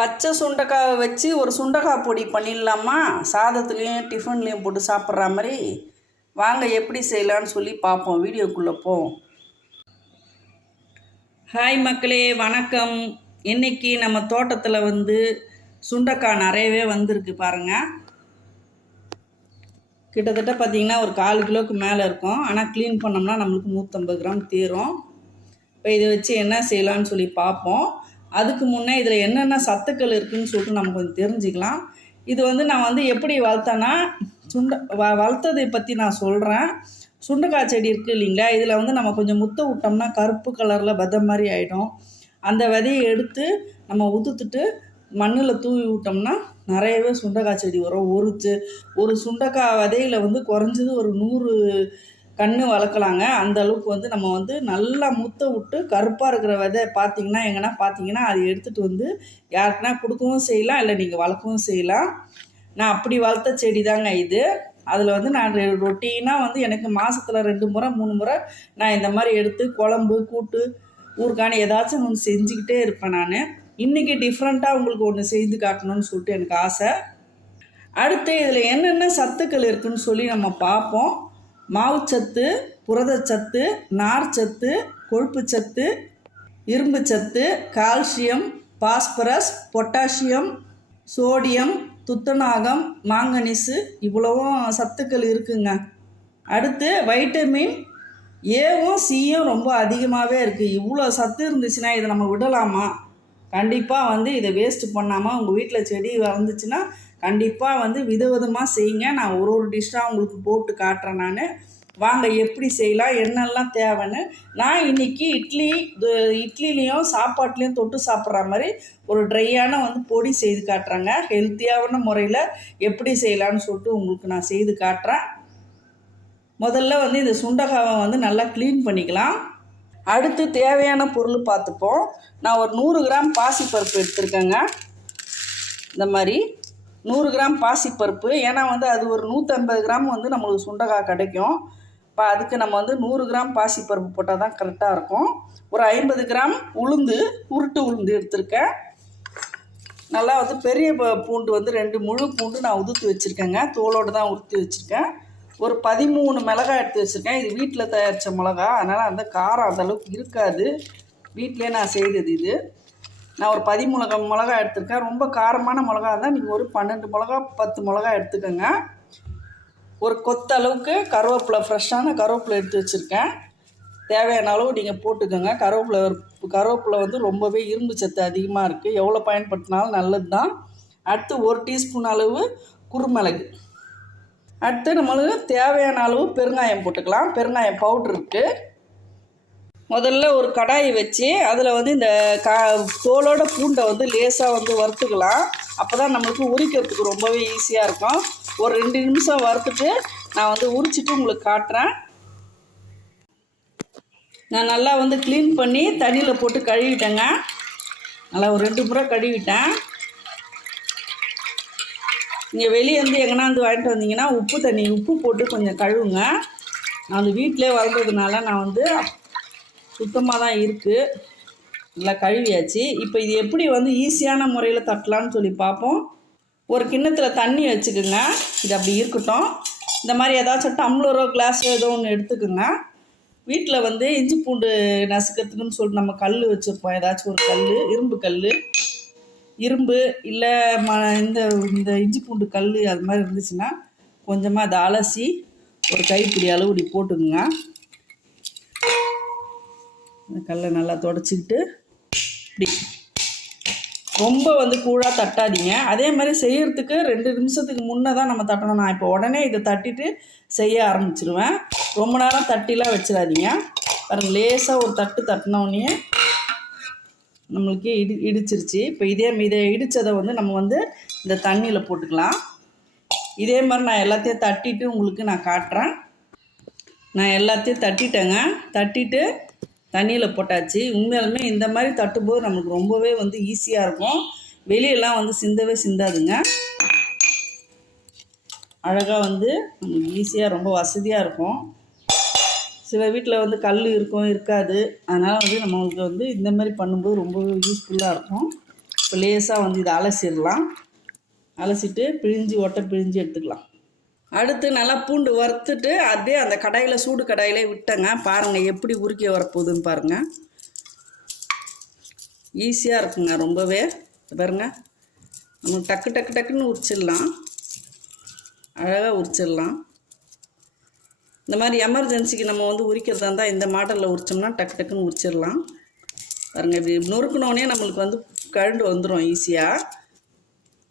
பச்சை சுண்டைக்காய் வச்சு ஒரு சுண்டைக்காய் பொடி பண்ணிடலாமா? சாதத்துலேயும் டிஃபன்லேயும் போட்டு சாப்பிட்ற மாதிரி. வாங்க எப்படி செய்யலான்னு சொல்லி பார்ப்போம். வீடியோக்குள்ளே போவோம். ஹாய் மக்களே, வணக்கம். இன்றைக்கி நம்ம தோட்டத்தில் சுண்டைக்காய் நிறையவே வந்திருக்கு பாருங்கள். கிட்டத்தட்ட பார்த்திங்கன்னா ஒரு 1/4 கிலோவுக்கு மேலே இருக்கும். ஆனால் க்ளீன் பண்ணோம்னா நம்மளுக்கு 150 கிராம் தீரும். இப்போ இதை வச்சு என்ன செய்யலான்னு சொல்லி பார்ப்போம். அதுக்கு முன்னே இதில் என்னென்ன சத்துக்கள் இருக்குதுன்னு சொல்லிட்டு நம்ம கொஞ்சம் தெரிஞ்சுக்கலாம். இது நான் எப்படி வளர்த்தேன்னா வளர்த்ததை பற்றி நான் சொல்கிறேன். சுண்டைக்காய் செடி இருக்குது இல்லைங்களா, இதில் நம்ம கொஞ்சம் முத்த விட்டோம்னா கருப்பு கலரில் விதை மாதிரி ஆகிடும். அந்த விதையை எடுத்து நம்ம உதுத்துட்டு மண்ணில் தூவி விட்டோம்னா நிறையவே சுண்டைக்காய் செடி வரும். ஒரு சுண்டைக்காய் விதையில் குறைஞ்சது ஒரு 100 கன்று வளர்க்கலாங்க. அந்த அளவுக்கு நம்ம நல்லா முத்த விட்டு கருப்பாக இருக்கிற விதை பார்த்தீங்கன்னா எங்கன்னா பார்த்தீங்கன்னா அதை எடுத்துகிட்டு யாருக்குன்னா கொடுக்கவும் செய்யலாம், இல்லை நீங்கள் வளர்க்கவும் செய்யலாம். நான் அப்படி வளர்த்த செடி தாங்க இது. அதில் நான் ரொட்டீனாக எனக்கு மாதத்தில் 2 முறை 3 முறை நான் இந்த மாதிரி எடுத்து குழம்பு கூட்டு ஊறுகானு ஏதாச்சும் ஒன்று செஞ்சுக்கிட்டே இருப்பேன். நான் இன்றைக்கி டிஃப்ரெண்ட்டாக உங்களுக்கு ஒன்று செய்து காட்டணும்னு சொல்லிட்டு எனக்கு ஆசை. அடுத்து இதில் என்னென்ன சத்துக்கள் இருக்குதுன்னு சொல்லி நம்ம பார்ப்போம். மாவுச்சத்து, புரதச்சத்து, நார்ச்சத்து, கொழுப்புச்சத்து, இரும்புச்சத்து, கால்சியம், பாஸ்பரஸ், பொட்டாசியம், சோடியம், துத்தநாகம், மாங்கனீஸு, இவ்வளவும் சத்துக்கள் இருக்குங்க. அடுத்து வைட்டமின் ஏவும் சியும் ரொம்ப அதிகமாகவே இருக்குது. இவ்வளோ சத்து இருந்துச்சுன்னா இதை நம்ம விடலாமா? கண்டிப்பாக இதை வேஸ்ட்டு பண்ணாமல் உங்கள் வீட்டில் செடி வளர்ந்துச்சுன்னா கண்டிப்பாக விதவிதமாக செய்யுங்க. நான் ஒரு டிஷ்ஷாக உங்களுக்கு போட்டு காட்டுறேன். நான் வாங்க எப்படி செய்யலாம், என்னெல்லாம் தேவைன்னு. நான் இன்றைக்கி இட்லிலையும் சாப்பாட்லேயும் தொட்டு சாப்பிட்ற மாதிரி ஒரு ட்ரையான பொடி செய்து காட்டுறேங்க. ஹெல்த்தியான முறையில் எப்படி செய்யலான்னு சொல்லிட்டு உங்களுக்கு நான் செய்து காட்டுறேன். முதல்ல இந்த சுண்டைக்காவை நல்லா க்ளீன் பண்ணிக்கலாம். அடுத்து தேவையான பொருள் பார்த்துப்போம். நான் ஒரு 100 கிராம் பாசிப்பருப்பு எடுத்துருக்கேங்க. இந்த மாதிரி 100 கிராம் பாசிப்பருப்பு. ஏன்னா அது ஒரு 150 கிராம் நம்மளுக்கு சுண்டைக்காய் கிடைக்கும். இப்போ அதுக்கு நம்ம 100 கிராம் பாசிப்பருப்பு போட்டால் தான் கரெக்டாக இருக்கும். ஒரு 50 கிராம் உளுந்து, உருட்டு உளுந்து எடுத்திருக்கேன். நல்லா பெரிய பூண்டு 2 முழு பூண்டு நான் உதுத்து வச்சுருக்கேங்க. தோலோடு தான் உருத்தி வச்சுருக்கேன். ஒரு 13 மிளகாய் எடுத்து வச்சுருக்கேன். இது வீட்டில் தயாரித்த மிளகா, அதனால் அந்த காரம் அந்தளவுக்கு இருக்காது. வீட்டிலே நான் செய்தது இது. நான் ஒரு 13 மிளகா எடுத்துருக்கேன். ரொம்ப காரமான மிளகா இருந்தால் நீங்கள் ஒரு 12 மிளகா 10 மிளகா எடுத்துக்கோங்க. ஒரு கொத்த அளவுக்கு கருவேப்பிலை, ஃப்ரெஷ்ஷான கருவேப்பிலை எடுத்து வச்சுருக்கேன். தேவையான அளவு நீங்கள் போட்டுக்கோங்க. கருவேப்பிலை ரொம்பவே இரும்பு சத்து அதிகமாக இருக்குது. எவ்வளோ பயன்படுத்தினாலும் நல்லது தான். அடுத்து 1 டீஸ்பூன் அளவு குருமிளகு. அடுத்து நம்மளுக்கு தேவையான அளவு பெருங்காயம் போட்டுக்கலாம். பெருங்காயம் பவுட்ரு இருக்குது. முதல்ல ஒரு கடாயை வச்சு அதில் இந்த தோலோட பூண்டை லேசாக வறுத்துக்கலாம். அப்போ தான் நம்மளுக்கு உரிக்கிறதுக்கு ரொம்பவே ஈஸியாக இருக்கும். ஒரு 2 நிமிஷம் வறுத்துட்டு நான் உரிச்சிட்டு உங்களுக்கு காட்டுறேன். நான் நல்லா க்ளீன் பண்ணி தண்ணியில் போட்டு கழுவிட்டேங்க. நல்லா ஒரு 2 முறை கழுவிட்டேன். நீங்கள் வெளியே எங்கன்னா வாங்கிட்டு வந்தீங்கன்னா உப்பு போட்டு கொஞ்சம் கழுவுங்க. நான் வீட்டிலே வளர்ந்ததுனால நான் சுத்தமாக தான் இருக்குது. நல்லா கழுவியாச்சு. இப்போ இது எப்படி ஈஸியான முறையில் தட்டலான்னு சொல்லி பார்ப்போம். ஒரு கிண்ணத்தில் தண்ணி வச்சுக்கோங்க. இது அப்படி இருக்கட்டும். இந்த மாதிரி ஏதாச்சும் டம்ளரோ கிளாஸோ ஏதோ ஒன்று எடுத்துக்கோங்க. வீட்டில் இஞ்சி பூண்டு நசுக்கிறதுக்குன்னு சொல்லிட்டு நம்ம கல் வச்சுருப்போம். ஏதாச்சும் ஒரு கல், இரும்பு இல்லை இந்த இஞ்சி பூண்டு கல் அது மாதிரி இருந்துச்சுன்னா கொஞ்சமாக அதை அலசி ஒரு கைப்பிடி அளவு இப்படி போட்டுக்குங்க. அந்த கல்லை நல்லா தொடச்சிக்கிட்டு இப்படி ரொம்ப கூழாக தட்டாதீங்க. அதே மாதிரி செய்கிறதுக்கு 2 நிமிஷத்துக்கு முன்னே தான் நம்ம தட்டணும். நான் இப்போ உடனே இதை தட்டிட்டு செய்ய ஆரம்பிச்சிருவேன். ரொம்ப நேரம் தட்டிலாம் வச்சிடாதீங்க. பாருங்கள், லேசாக ஒரு தட்டினோடனே நம்மளுக்கு இடிச்சிருச்சு. இப்போ இதை இடித்ததை நம்ம இந்த தண்ணியில் போட்டுக்கலாம். இதே மாதிரி நான் எல்லாத்தையும் தட்டிட்டு உங்களுக்கு நான் காட்டுறேன். நான் எல்லாத்தையும் தட்டிட்டேங்க. தட்டிட்டு தண்ணியில் போட்டாச்சு. உண்மையாலுமே இந்த மாதிரி தட்டும்போது நம்மளுக்கு ரொம்பவே ஈஸியாக இருக்கும். வெளியெல்லாம் சிந்தவே சிந்தாதுங்க. அழகாக நம்மளுக்கு ஈஸியாக ரொம்ப வசதியாக இருக்கும். சில வீட்டில் கல் இருக்கும், இருக்காது. அதனால் நம்மளுக்கு இந்த மாதிரி பண்ணும்போது ரொம்ப யூஸ்ஃபுல்லாக இருக்கும். இப்போ லேசாக வந்து இதை அலசிடலாம். அலசிட்டு பிழிஞ்சு எடுத்துக்கலாம். அடுத்து நல்லா பூண்டு வறுத்துட்டு அப்படியே அந்த கடாயில் சூடு கடாயிலே விட்டேங்க. பாருங்கள் எப்படி உருக்கி வரப்போகுதுன்னு பாருங்கள். ஈஸியாக இருக்குங்க ரொம்பவே. பாருங்கள், நம்ம டக்குன்னு உரிச்சிடலாம். அழகாக உரிச்சிடலாம். இந்த மாதிரி எமர்ஜென்சிக்கு நம்ம வந்து உரிக்கிறதா இருந்தால் இந்த மாடலில் உரிச்சோம்னா டக்குன்னு உரிச்சிடலாம். பாருங்கள், இப்படி நொறுக்கினோடனே நம்மளுக்கு வந்து கழண்டு வந்துடும் ஈஸியாக.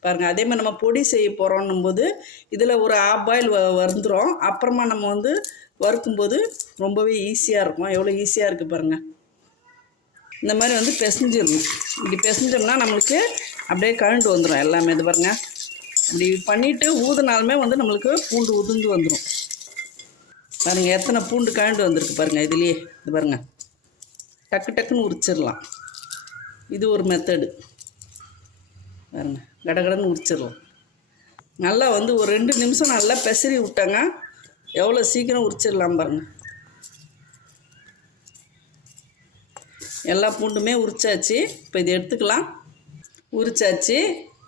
பாருங்கள், அதே மாதிரி நம்ம பொடி செய்ய போகிறோன்னும் போது இதில் ஒரு ஆஃப் பாயில் வந்துடும். அப்புறமா நம்ம வந்து வறுக்கும்போது ரொம்பவே ஈஸியாக இருக்கும். எவ்வளோ ஈஸியாக இருக்குது பாருங்கள். இந்த மாதிரி வந்து பிசைஞ்சிடணும். இப்படி பிசைஞ்சோம்னா நம்மளுக்கு அப்படியே கழண்டு வந்துடும் எல்லாமே. இது பாருங்கள், இப்படி பண்ணிவிட்டு ஊதுனாலுமே வந்து நம்மளுக்கு பூண்டு உதிர்ந்து வந்துடும். பாருங்கள் எத்தனை பூண்டு கழண்டு வந்திருக்கு பாருங்கள். இதுலேயே இது பாருங்கள், டக்குன்னு உரிச்சிடலாம். இது ஒரு மெத்தடு. பாருங்கள், கடகடன்னு உரிச்சிடலாம். நல்லா வந்து ஒரு 2 நிமிஷம் நல்லா பெசரி விட்டாங்க. எவ்வளோ சீக்கிரம் உரிச்சிடலாம் பாருங்கள். எல்லா பூண்டுமே உரிச்சாச்சு. இப்போ இது எடுத்துக்கலாம். உரிச்சாச்சு.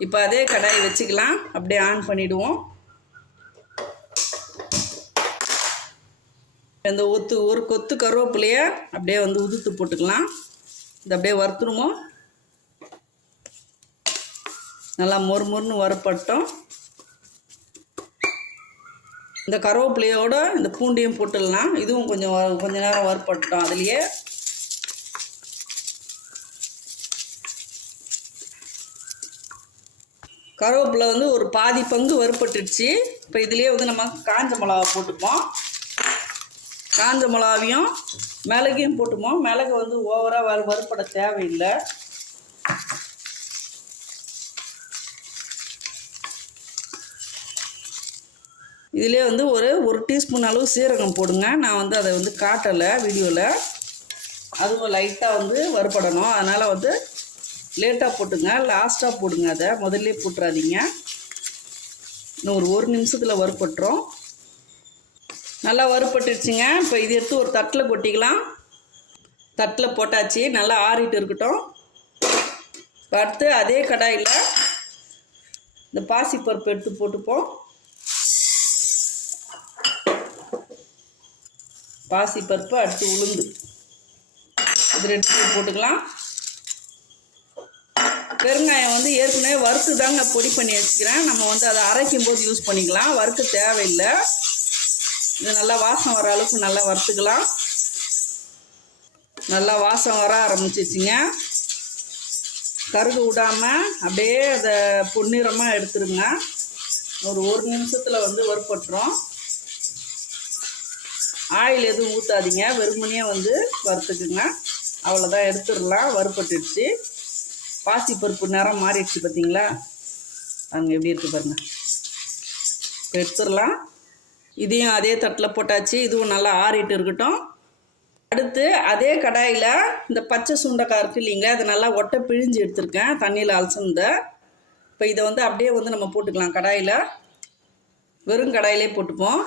இப்போ அதே கடாயை வச்சுக்கலாம். அப்படியே ஆன் பண்ணிவிடுவோம். இந்த ஒரு கொத்து கருவேப்பிலையை அப்படியே வந்து உதுத்து போட்டுக்கலாம். இது அப்படியே வறுத்துருவோம். நல்லா மொறுன்னு வறுப்பட்டோம். இந்த கருவேப்பிலையோட இந்த பூண்டையும் போட்டுடலாம். இதுவும் கொஞ்ச நேரம் வறுப்பட்டோம். அதுலேயே கருவேப்பிலை வந்து ஒரு பாதி பங்கு வறுப்பட்டுடுச்சு. இப்போ இதுலேயே வந்து நம்ம காஞ்ச மிளகா போட்டுப்போம். காஞ்ச மிளகாவையும் மிளகையும் போட்டுப்போம். மிளகு வந்து ஓவராக வறுப்பட தேவையில்லை. இதிலே வந்து ஒரு டீஸ்பூன் அளவு சீரகம் போடுங்க. நான் வந்து அதை வந்து காட்டலை வீடியோவில். அதுவும் லைட்டாக வந்து வறுப்படணும். அதனால் வந்து லேட்டாக போட்டுங்க, லாஸ்ட்டாக போடுங்க. அதை முதல்ல போட்டுறாதீங்க. இன்னும் ஒரு நிமிஷத்தில் வறுப்பட்டுரும். நல்லா வறுப்பட்டுருச்சுங்க. இப்போ இது எடுத்து ஒரு தட்டில் கொட்டிக்கலாம். தட்டில் போட்டாச்சு. நல்லா ஆறிட்டு இருக்கட்டும். அடுத்து அதே கடாயில் இந்த பாசிப்பருப்பு எடுத்து போட்டுப்போம். பாசிப்பருப்பு, அடுத்து உளுந்து, இது 2 போட்டுக்கலாம். பெருங்காயம் வந்து ஏற்கனவே வறுத்து தாங்க பொடி பண்ணி வச்சுக்கிறேன். நம்ம வந்து அதை அரைக்கும் போது யூஸ் பண்ணிக்கலாம். வறுக்க தேவையில்லை. இது நல்லா வாசம் வர அளவுக்கு நல்லா வறுத்துக்கலாம். நல்லா வாசம் வர ஆரம்பிச்சிச்சிங்க. கருகு விடாமல் அப்படியே அதை பொன்னிறமாக எடுத்துருங்க. ஒரு நிமிஷத்தில் வந்து வறுப்பட்டுரும். ஆயில் எதுவும் ஊற்றாதீங்க, வெறுமனையே வந்து வறுத்துக்குங்க. அவ்வளோதான், எடுத்துடலாம். வறுப்பட்டுடுச்சு. பாசிப்பருப்பு நிறம் மாறிடுச்சு பார்த்தீங்களா? அங்கே எப்படி இருக்குது பாருங்கள். இப்போ எடுத்துடலாம். இதையும் அதே தட்டில் போட்டாச்சு. இதுவும் நல்லா ஆறிட்டு இருக்கட்டும். அடுத்து அதே கடாயில் இந்த பச்சை சுண்டைக்காய் இருக்குது இல்லைங்களா, அதை நல்லா ஒட்டை பிழிஞ்சு எடுத்துருக்கேன், தண்ணியில் அலசுந்த. இப்போ இதை வந்து அப்படியே வந்து நம்ம போட்டுக்கலாம் கடாயில். வெறும் கடாயிலே போட்டுப்போம்.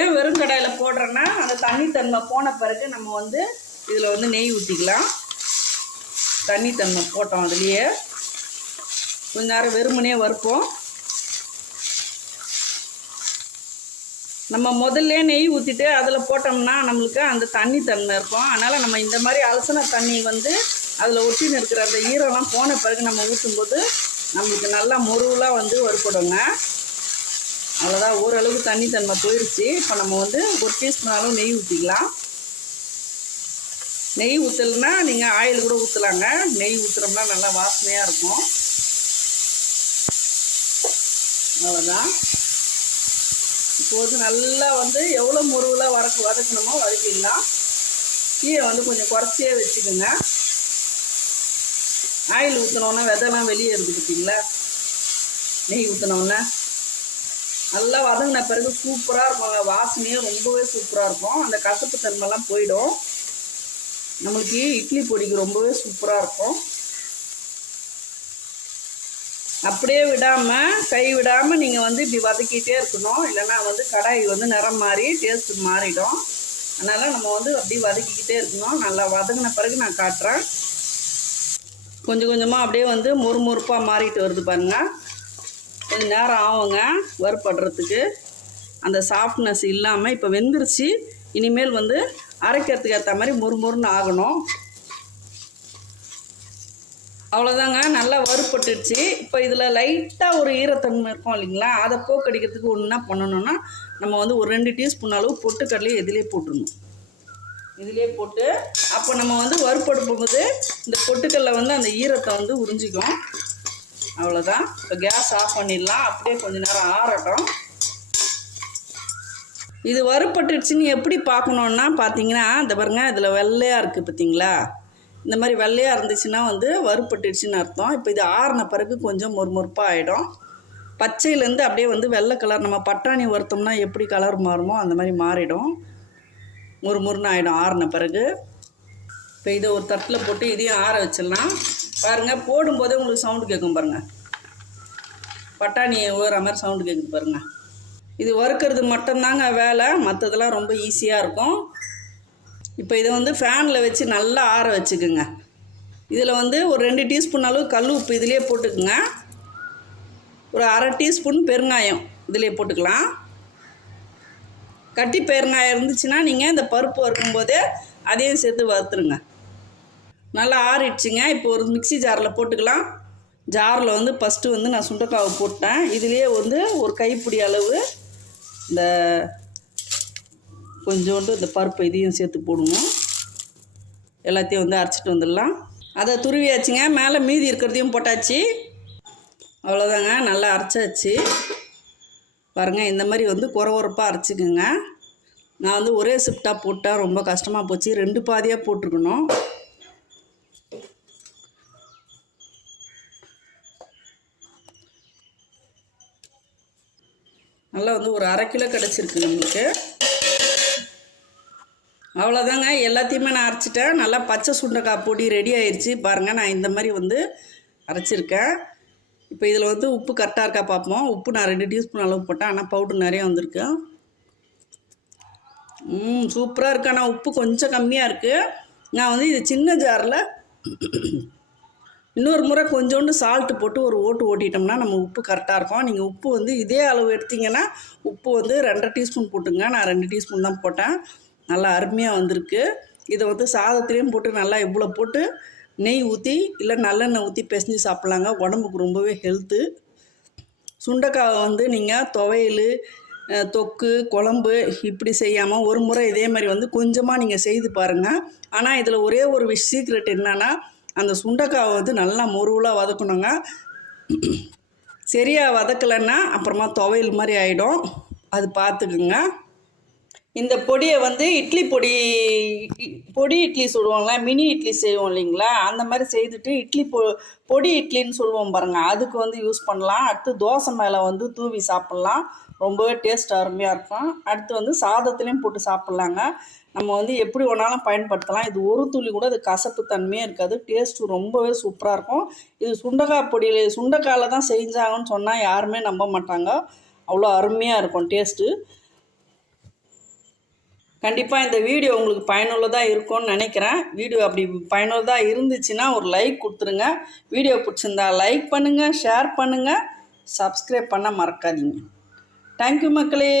ஏன் வெறும் கடாயில் போடுறேன்னா, அந்த தண்ணி தன்மை போன பிறகு நம்ம வந்து இதில் வந்து நெய் ஊற்றிக்கலாம். தண்ணி தன்மை போட்டோம் அதுலேயே. கொஞ்ச நேரம் வெறுமனே வறுப்போம். நம்ம முதல்ல நெய் ஊற்றிட்டு அதில் போட்டோம்னா நம்மளுக்கு அந்த தண்ணி தன்மை இருக்கும். அதனால் நம்ம இந்த மாதிரி அலசின தண்ணி வந்து அதில் ஒட்டின்னு இருக்கிற அந்த ஈரம்லாம் போன பிறகு நம்ம ஊற்றும்போது நம்மளுக்கு நல்லா முருவலாக வந்து வறுப்படுங்க. அவ்வளோதான், ஓரளவுக்கு தண்ணி தன்மை போயிடுச்சு. இப்போ நம்ம வந்து 1 டீஸ்பூன் அளவு நெய் ஊற்றிக்கலாம். நெய் ஊற்றலைன்னா நீங்கள் ஆயில் கூட ஊற்றலாங்க. நெய் ஊற்றுறோம்னா நல்லா வாசனையாக இருக்கும். அவ்வளோதான். இப்போ வந்து நல்லா வந்து எவ்வளோ முருவலாக வதக்கணுமோ வதக்கிடலாம். தீயை வந்து கொஞ்சம் குறைச்சியே வச்சுக்கோங்க. ஆயில் ஊற்றினோன்னா விதைலாம் வெளியே இருந்து பார்த்தீங்களா, நெய் ஊற்றினோன்னா நல்லா வதங்கின பிறகு சூப்பராக இருக்கும். வாசனையே ரொம்பவே சூப்பராக இருக்கும். அந்த கசப்பு தன்மைலாம் போயிடும். நம்மளுக்கு இட்லி பொடிக்கு ரொம்பவே சூப்பராக இருக்கும். அப்படியே விடாமல், கை விடாமல் நீங்கள் வந்து இப்படி வதக்கிட்டே இருக்கணும். இல்லைன்னா வந்து கடாய் வந்து நிறம் மாறி டேஸ்ட்டு மாறிடும். அதனால் நம்ம வந்து அப்படி வதக்கிக்கிட்டே இருக்கணும். நல்லா வதங்கின பிறகு நான் காட்டுறேன். கொஞ்சம் கொஞ்சமாக அப்படியே வந்து மொறுமொறுப்பாக மாறிட்டு வருது பாருங்கள். கொஞ்சம் நேரம் ஆகுங்க வறுபடுறதுக்கு. அந்த சாஃப்ட்னஸ் இல்லாமல் இப்போ வெந்துருச்சு. இனிமேல் வந்து அரைக்கிறதுக்கு ஏற்ற மாதிரி மொறுமொறுன்னு ஆகணும். அவ்வளோதாங்க, நல்லா வறுபட்டுடுச்சு. இப்போ இதில் லைட்டாக ஒரு ஈரத்தன்மை இருக்கும் இல்லைங்களா, அதை போக்கடிக்கிறதுக்கு ஒன்று என்ன பண்ணணுன்னா, நம்ம வந்து ஒரு 2 டீஸ்பூன் அளவு பொட்டுக்கடலையை இதிலே போட்டுடணும். இதிலே போட்டு அப்போ நம்ம வந்து வறுப்படும்போது இந்த பொட்டுக்கடலை வந்து அந்த ஈரத்தை வந்து உறிஞ்சிக்கும். அவ்வளோதான். இப்போ கேஸ் ஆஃப் பண்ணிடலாம். அப்படியே கொஞ்சம் நேரம் ஆறட்டும். இது வறுபட்டுடுச்சுன்னு எப்படி பார்க்கணுன்னா பார்த்தீங்கன்னா, இந்த பாருங்கள், இதில் வெள்ளையாக இருக்குது பார்த்தீங்களா, இந்த மாதிரி வெள்ளையாக இருந்துச்சுன்னா வந்து வறுபட்டுடுச்சுன்னு அர்த்தம். இப்போ இது ஆறின பிறகு கொஞ்சம் மொறுமொறுப்பாக ஆகிடும். பச்சையிலேருந்து அப்படியே வந்து வெள்ளை கலர், நம்ம பட்டாணி வறுத்தோம்னா எப்படி கலர் மாறுமோ அந்த மாதிரி மாறிடும். மொறுமொறுன்னு ஆகிடும் ஆறின பிறகு. இப்போ இதை ஒரு தட்டில் போட்டு இதையும் ஆற வச்சிடலாம். பாருங்கள், போடும்போதே உங்களுக்கு சவுண்டு கேட்கும் பாருங்கள், பட்டாணியை ஊற மாதிரி சவுண்டு கேட்குது பாருங்கள். இது வறுக்கிறது மட்டும்தாங்க வேலை, மற்றதெல்லாம் ரொம்ப ஈஸியாக இருக்கும். இப்போ இதை வந்து ஃபேனில் வச்சு நல்லா ஆற வச்சுக்குங்க. இதில் வந்து ஒரு 2 டீஸ்பூன் அளவு கல் உப்பு இதிலே போட்டுக்குங்க. ஒரு அரை டீஸ்பூன் பெருங்காயம் இதிலே போட்டுக்கலாம். கட்டி பெருங்காயம் இருந்துச்சுன்னா நீங்கள் இந்த பருப்பு வறுக்கும்போதே அதையும் சேர்த்து வறுத்துருங்க. நல்லா ஆறிடுச்சுங்க. இப்போ ஒரு மிக்சி ஜாரில் போட்டுக்கலாம். ஜாரில் வந்து ஃபஸ்ட்டு வந்து நான் சுண்டைக்காவை போட்டேன். இதுலேயே வந்து ஒரு கைப்பிடி அளவு இந்த கொஞ்சோண்டு இந்த பருப்பு இதையும் சேர்த்து போடுவோம். எல்லாத்தையும் வந்து அரைச்சிட்டு வந்துடலாம். அதை துருவியாச்சுங்க. மேலே மீதி இருக்கிறதையும் போட்டாச்சு. அவ்வளோதாங்க, நல்லா அரைச்சாச்சு. பாருங்கள், இந்த மாதிரி வந்து குறப்பாக அரைச்சிக்குங்க. நான் வந்து ஒரே ஷிஃப்டாக போட்டால் ரொம்ப கஷ்டமாக போச்சு, 2 பாதியாக போட்டிருக்கணும். நல்லா வந்து ஒரு 1/2 கிலோ கிடச்சிருக்கு நம்மளுக்கு. அவ்வளோதாங்க, எல்லாத்தையுமே நான் அரைச்சிட்டேன். நல்லா பச்சை சுண்டைக்காய் பொடி ரெடி ஆயிடுச்சு. பாருங்கள், நான் இந்த மாதிரி வந்து அரைச்சிருக்கேன். இப்போ இதில் வந்து உப்பு கரெக்டாக இருக்கா பார்ப்போம். உப்பு நான் 2 டீஸ்பூன் அளவு போட்டேன், ஆனால் பவுடர் நிறையா வந்திருக்கு. சூப்பராக இருக்குது. ஆனால் உப்பு கொஞ்சம் கம்மியாக இருக்குது. நான் வந்து இது சின்ன ஜாரில் இன்னொரு முறை கொஞ்சோண்டு சால்ட்டு போட்டு ஒரு ஓட்டிட்டோம்னா நம்ம உப்பு கரெக்டாக இருக்கும். நீங்கள் உப்பு வந்து இதே அளவு எடுத்திங்கன்னா உப்பு வந்து 2.5 டீஸ்பூன் போட்டுங்க. நான் 2 டீஸ்பூன் தான் போட்டேன். நல்லா அருமையாக வந்திருக்கு. இதை வந்து சாதத்துலேயும் போட்டு நல்லா இவ்வளோ போட்டு நெய் ஊற்றி இல்லை நல்லெண்ணெய் ஊற்றி பிசைஞ்சு சாப்பிட்லாங்க. உடம்புக்கு ரொம்பவே ஹெல்த்து. சுண்டைக்காவை வந்து நீங்கள் துவையல், தொக்கு, குழம்பு இப்படி செய்யாமல் ஒரு முறை இதே மாதிரி வந்து கொஞ்சமாக நீங்கள் செய்து பாருங்கள். ஆனால் இதில் ஒரே ஒரு சீக்ரெட் என்னென்னா, அந்த சுண்டைக்காவை வந்து நல்லா முருவலாக வதக்கணுங்க. சரியாக வதக்கலைன்னா அப்புறமா துவையல் மாதிரி ஆகிடும். அது பார்த்துக்குங்க. இந்த பொடியை வந்து இட்லி பொடி இட்லி சுடுவோம்ல, மினி இட்லி செய்வோம் இல்லைங்களா, அந்த மாதிரி செய்துட்டு பொடி இட்லின்னு சொல்லுவோம் பாருங்கள், அதுக்கு வந்து யூஸ் பண்ணலாம். அடுத்து தோசை மேலே வந்து தூவி சாப்பிட்லாம். ரொம்பவே டேஸ்ட் அருமையாக இருக்கும். அடுத்து வந்து சாதத்துலேயும் போட்டு சாப்பிட்லாங்க. நம்ம வந்து எப்படி வேணாலும் பயன்படுத்தலாம். இது ஒரு துளி கூட அது கசப்பு தன்மையே இருக்காது. டேஸ்ட்டு ரொம்பவே சூப்பராக இருக்கும். இது சுண்டைக்காயில் தான் செஞ்சாங்கன்னு சொன்னால் யாருமே நம்ப மாட்டாங்க. அவ்வளோ அருமையாக இருக்கும் டேஸ்ட்டு. கண்டிப்பாக இந்த வீடியோ உங்களுக்கு பயனுள்ளதாக இருக்கும்னு நினைக்கிறேன். வீடியோ அப்படி பயனுள்ளதாக இருந்துச்சுன்னா ஒரு லைக் கொடுத்துருங்க. வீடியோ பிடிச்சிருந்தா லைக் பண்ணுங்கள், ஷேர் பண்ணுங்கள், சப்ஸ்கிரைப் பண்ண மறக்காதீங்க. தேங்க்யூ மக்களே.